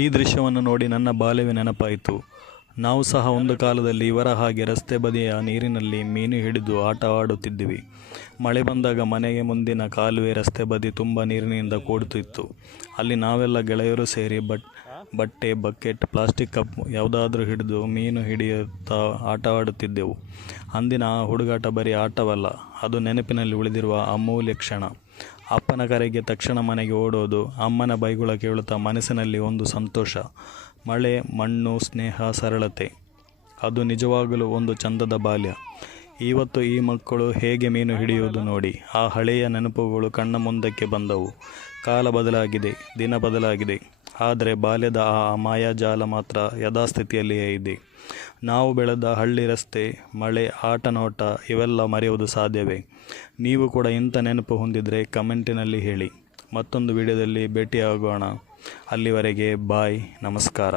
ಈ ದೃಶ್ಯವನ್ನು ನೋಡಿ ನನ್ನ ಬಾಲ್ಯವೇ ನೆನಪಾಯಿತು. ನಾವು ಸಹ ಒಂದು ಕಾಲದಲ್ಲಿ ಇವರ ಹಾಗೆ ರಸ್ತೆ ಬದಿಯ ನೀರಿನಲ್ಲಿ ಮೀನು ಹಿಡಿದು ಆಟವಾಡುತ್ತಿದ್ದಿವಿ. ಮಳೆ ಬಂದಾಗ ಮನೆಗೆ ಮುಂದಿನ ಕಾಲುವೆ ರಸ್ತೆ ಬದಿ ತುಂಬ ನೀರಿನಿಂದ ಕೂಡುತ್ತಿತ್ತು. ಅಲ್ಲಿ ನಾವೆಲ್ಲ ಗೆಳೆಯರು ಸೇರಿ ಬಟ್ಟೆ, ಬಕೆಟ್, ಪ್ಲಾಸ್ಟಿಕ್ ಕಪ್ ಯಾವುದಾದ್ರೂ ಹಿಡಿದು ಮೀನು ಹಿಡಿಯುತ್ತಾ ಆಟವಾಡುತ್ತಿದ್ದೆವು. ಅಂದಿನ ಆ ಹುಡುಗಾಟ ಬರೀ ಆಟವಲ್ಲ, ಅದು ನೆನಪಿನಲ್ಲಿ ಉಳಿದಿರುವ ಅಮೂಲ್ಯ ಕ್ಷಣ. ಅಪ್ಪನ ಕರೆಗೆ ತಕ್ಷಣ ಮನೆಗೆ ಓಡೋದು, ಅಮ್ಮನ ಬೈಗುಳ ಕೇಳುತ್ತಾ ಮನಸ್ಸಿನಲ್ಲಿ ಒಂದು ಸಂತೋಷ. ಮಳೆ, ಮಣ್ಣು, ಸ್ನೇಹ, ಸರಳತೆ, ಅದು ನಿಜವಾಗಲೂ ಒಂದು ಚಂದದ ಬಾಲ್ಯ. ಇವತ್ತು ಈ ಮಕ್ಕಳು ಹೇಗೆ ಮೀನು ಹಿಡಿಯುವುದು ನೋಡಿ. ಆ ಹಳೆಯ ನೆನಪುಗಳು ಕಣ್ಣ ಮುಂದಕ್ಕೆ ಬಂದವು. ಕಾಲ ಬದಲಾಗಿದೆ, ದಿನ ಬದಲಾಗಿದೆ, ಆದರೆ ಬಾಲ್ಯದ ಆ ಮಾಯಾಜಾಲ ಮಾತ್ರ ಯಥಾಸ್ಥಿತಿಯಲ್ಲಿಯೇ ಇದೆ. ನಾವು ಬೆಳೆದ ಹಳ್ಳಿ ರಸ್ತೆ, ಮಳೆ, ಆಟ ನೋಟ ಇವೆಲ್ಲ ಮರೆಯುವುದು ಸಾಧ್ಯವೇ? ನೀವು ಕೂಡ ಇಂಥ ನೆನಪು ಹೊಂದಿದರೆ ಕಮೆಂಟಿನಲ್ಲಿ ಹೇಳಿ. ಮತ್ತೊಂದು ವಿಡಿಯೋದಲ್ಲಿ ಭೇಟಿಯಾಗೋಣ. ಅಲ್ಲಿವರೆಗೆ ಬಾಯ್, ನಮಸ್ಕಾರ.